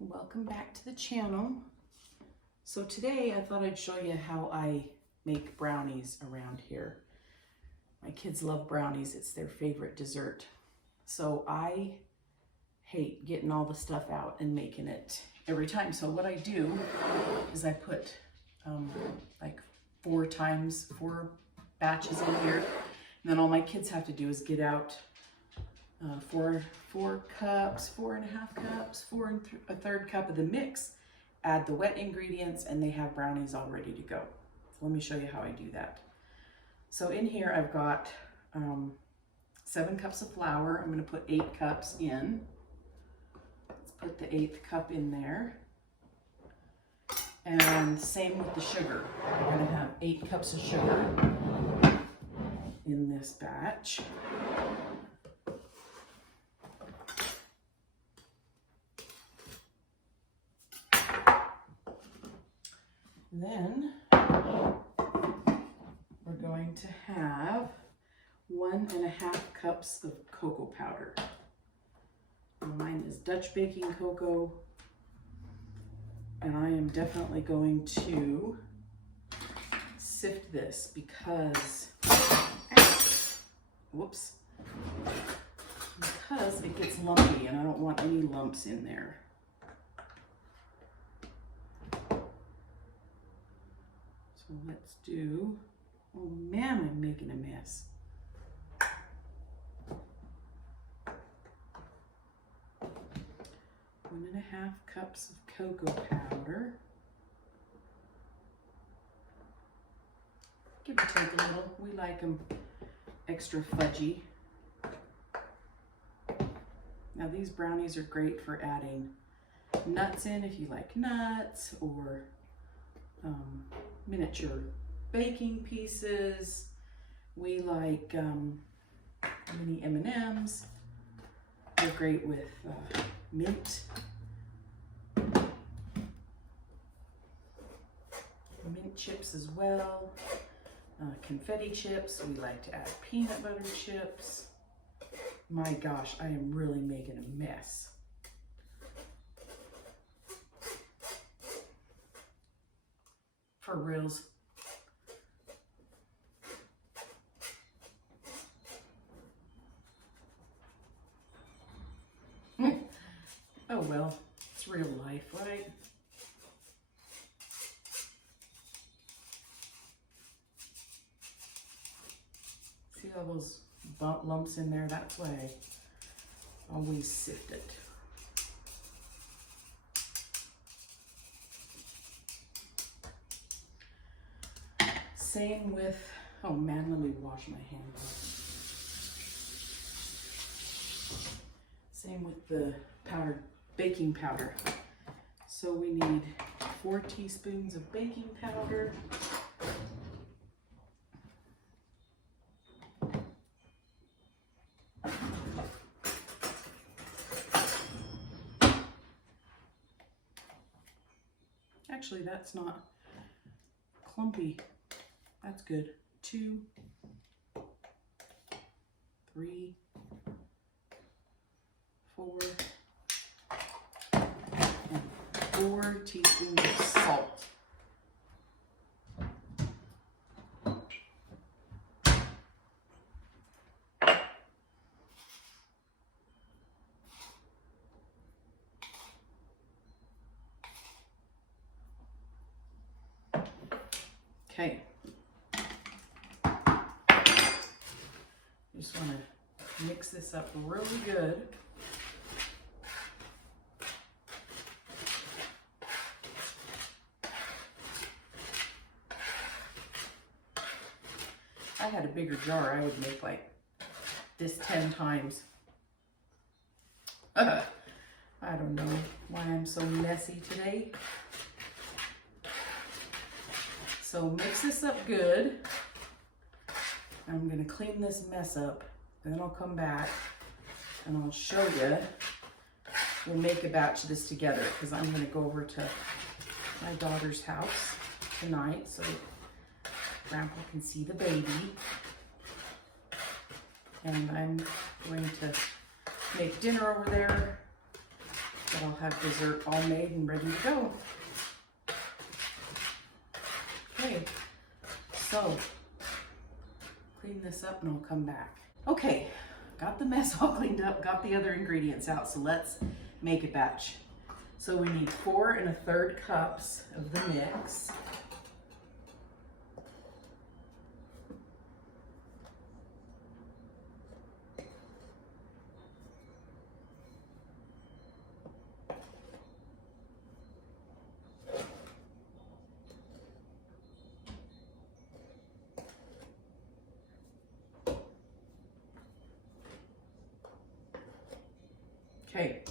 Welcome back to the channel. So today I thought I'd show you how I make brownies around here. My kids love brownies. It's their favorite dessert. So I hate getting all the stuff out and making it every time. So what I do is I put like 4 batches in here. And then all my kids have to do is get out 4 cups, 4.5 cups, 4 1/3 cup of the mix, add the wet ingredients, and they have brownies all ready to go. So let me show you how I do that. So in here I've got 7 cups of flour. I'm going to put 8 cups in. Let's put the 8th cup in there. And same with the sugar. We're going to have 8 cups of sugar in this batch. Then we're going to have 1.5 cups of cocoa powder. Mine is Dutch baking cocoa, and I am definitely going to sift this because, whoops, because it gets lumpy and I don't want any lumps in there. So let's do, oh man, I'm making a mess. One and a half cups of cocoa powder. Give or take a little. We like them extra fudgy. Now these brownies are great for adding nuts in if you like nuts, or miniature baking pieces. We like mini M&Ms. They're great with mint chips as well. Confetti chips. We like to add peanut butter chips. My gosh, I am really making a mess. For reals. Oh well, it's real life, right? See all those lumps in there? That's why I always sift it. Same with, oh man, let me wash my hands. Same with the powdered baking powder. So we need 4 teaspoons of baking powder. Actually, that's not clumpy. That's good. 2, 3, 4, and 4 teaspoons of salt. Okay. Just want to mix this up really good. If I had a bigger jar, I would make like this 10 times. I don't know why I'm so messy today. So mix this up good. I'm gonna clean this mess up, then I'll come back and I'll show you. We'll make a batch of this together because I'm gonna go over to my daughter's house tonight so Grandpa can see the baby. And I'm going to make dinner over there But I'll have dessert all made and ready to go. Okay, so clean this up and I'll come back. Okay, got the mess all cleaned up, got the other ingredients out, so let's make a batch. So we need 4 1/3 cups of the mix. Okay,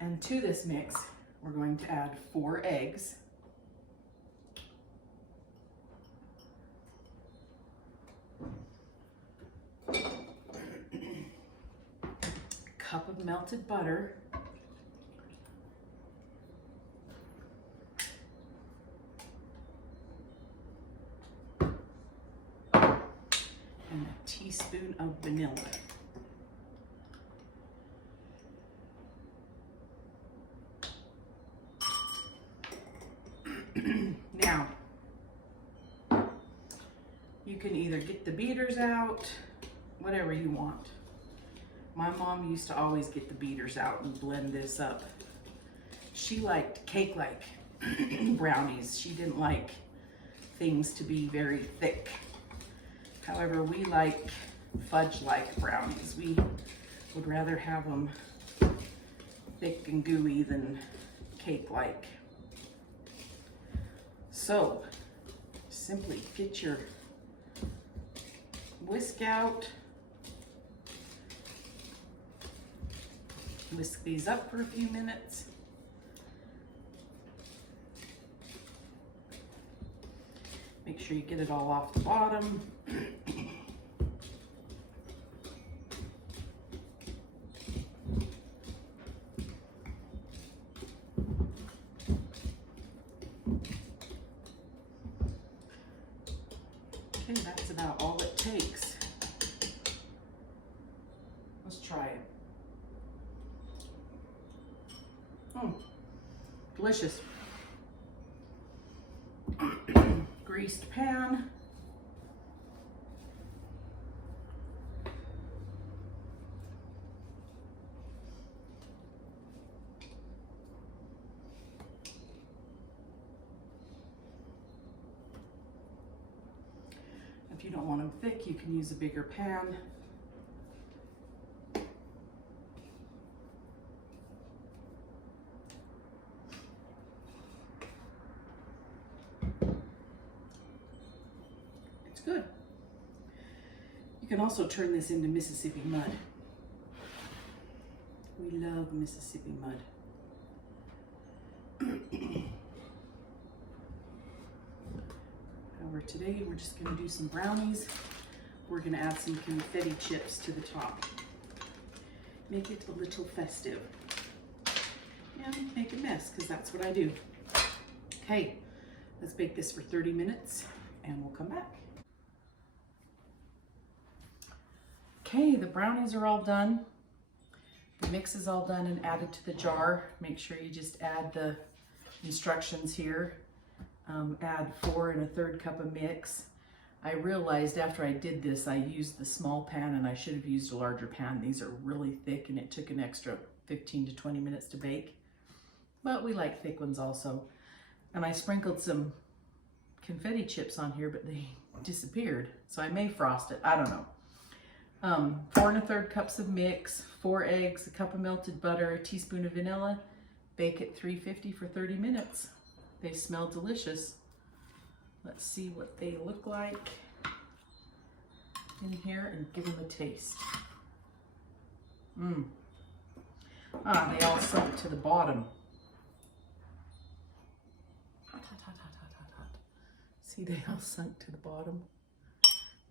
and to this mix, we're going to add 4 eggs. Cup of melted butter. And a teaspoon of vanilla. Now, you can either get the beaters out, whatever you want. My mom used to always get the beaters out and blend this up. She liked cake-like brownies. She didn't like things to be very thick. However, we like fudge-like brownies. We would rather have them thick and gooey than cake-like. So, simply get your whisk out. Whisk these up for a few minutes. Make sure you get it all off the bottom. Okay, that's about all it takes. Let's try it. Delicious. Greased pan. If you don't want them thick, you can use a bigger pan. It's good. You can also turn this into Mississippi mud. We love Mississippi mud. However, today we're just going to do some brownies. We're going to add some confetti chips to the top. Make it a little festive. And make a mess, because that's what I do. Okay, let's bake this for 30 minutes and we'll come back. Okay, the brownies are all done. The mix is all done and added to the jar. Make sure you just add the instructions here. Add 4 1/3 cup of mix. I realized after I did this, I used the small pan and I should have used a larger pan. These are really thick and it took an extra 15 to 20 minutes to bake. But we like thick ones also. And I sprinkled some confetti chips on here, but they disappeared. So I may frost it, I don't know. 4 1/3 cups of mix, 4 eggs, a cup of melted butter, a teaspoon of vanilla. Bake at 350 for 30 minutes. They smell delicious. Let's see what they look like in here and give them a taste. Ah, they all sunk to the bottom. Hot, hot, hot, hot, hot, hot, hot. See, they all sunk to the bottom.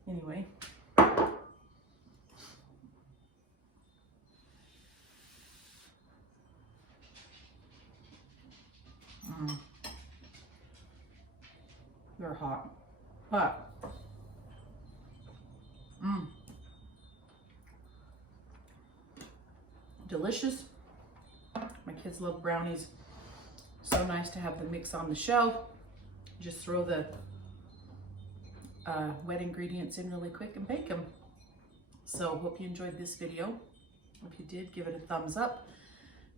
Anyway. They're hot. Hot. Delicious. My kids Kids love brownies. So nice to have the mix on the shelf. Just throw the wet ingredients in really quick and bake them. So hope you enjoyed this video. If you did, give it a thumbs up.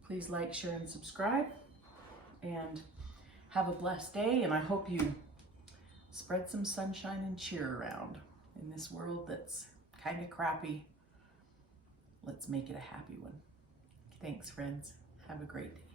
Please like, share, and subscribe. And have a blessed day. And I hope you spread some sunshine and cheer around in this world that's kind of crappy. Let's make it a happy one. Thanks, friends. Have a great day.